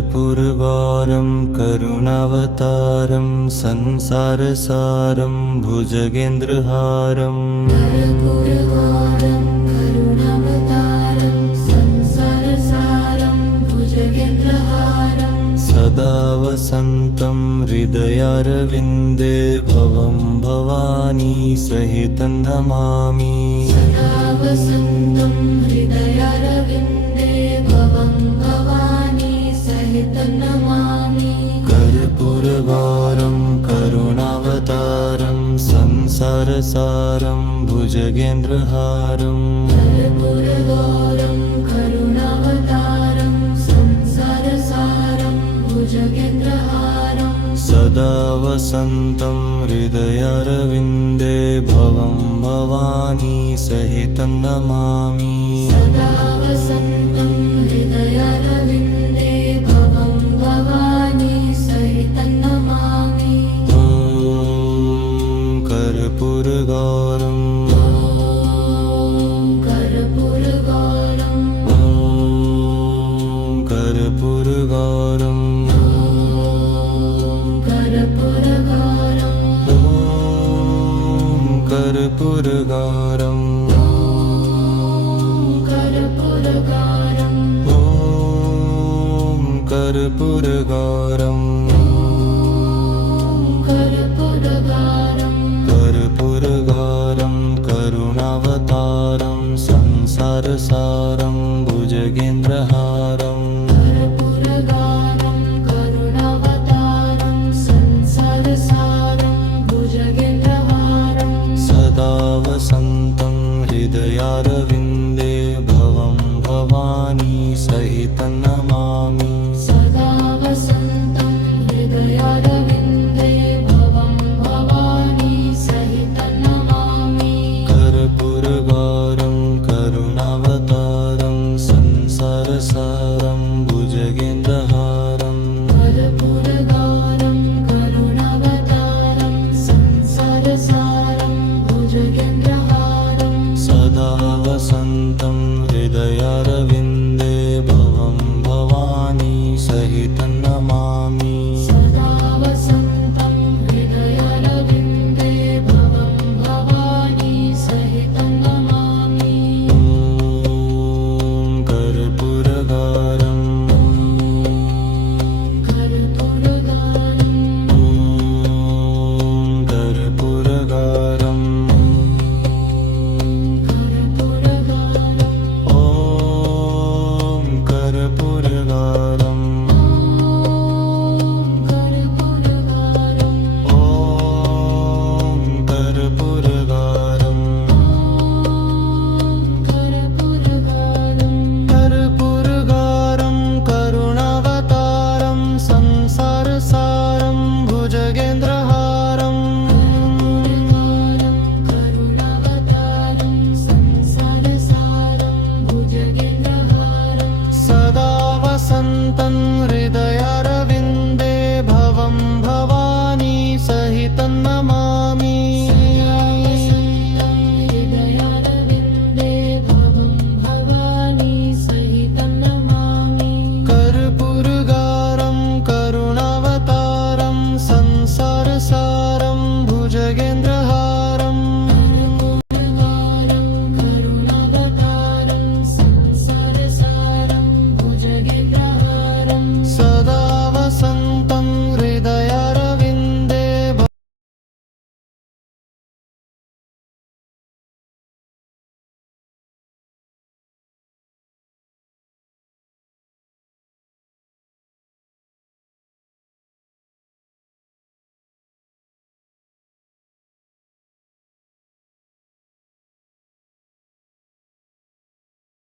कर्पूरगौरं करुणावतारं संसारसारं भुजगेन्द्रहारं कर्पूरगौरं करुणावतारं संसारसारं भुजगेन्द्रहारं सदा वसन्तं हृदयारविन्दे भवं भवानी सहितं नमामि सदा वसन्तं हृदयारविन्दे भवं भवानी सहितं नमामि कर्पूरगौरं करुणावतारं संसारसारं भुजगेन्द्रहारं कर्पूरगौरं करुणावतारं संसारसारं भुजगेन्द्रहारं सदा वसन्तं हृदयारविन्दे भवं भवानी सहितं नमामि सदा वसन्तं हृदयारविन्दे भवं भवानी सहितं नमामि कर्पूरगौरं कर्पूरगौरं कर्पूरगौरं कर्पूरगौरं कर्पूरगौरं कर्पूरगौरं कर्पूरगौरं कर्पूरगौरं कर्पूरगौरं करुणावतारं संसारसारं भुजगेन्द्रहारं कर्पूरगौरं करुणावतारं संसारसारं भुजगेन्द्रहारं सदा वसन्तं हृदयारविन्दे भवं भवानी सहितं नमामि सदा वसन्तं हृदयारविन्दे भवं भवानी सहितं नमामि कर्पूरगौरं करुणावतारं संसारसारं भुजगेन्द्रहारं कर्पूरगौरं करुणावतारं संसारसारं भुजगेन्द्रहारं सदा वसन्तं हृदयारविन्दे भवं भवानी सहितं नमामि सदा वसन्तं हृदयारविन्दे भवं भवानी सहितं नमामि कर्पूरगौरं कर्पूरगौरं कर्पूरगौरं कर्पूरगौरं कर्पूरगौरं कर्पूरगौरं कर्पूरगौरं करुणावतारं संसारसारं भुजगेन्द्रहारं करुणावतारं संसारसारं भुजगेन्द्रहारं सदा वसन्तं हृदयारविन्दे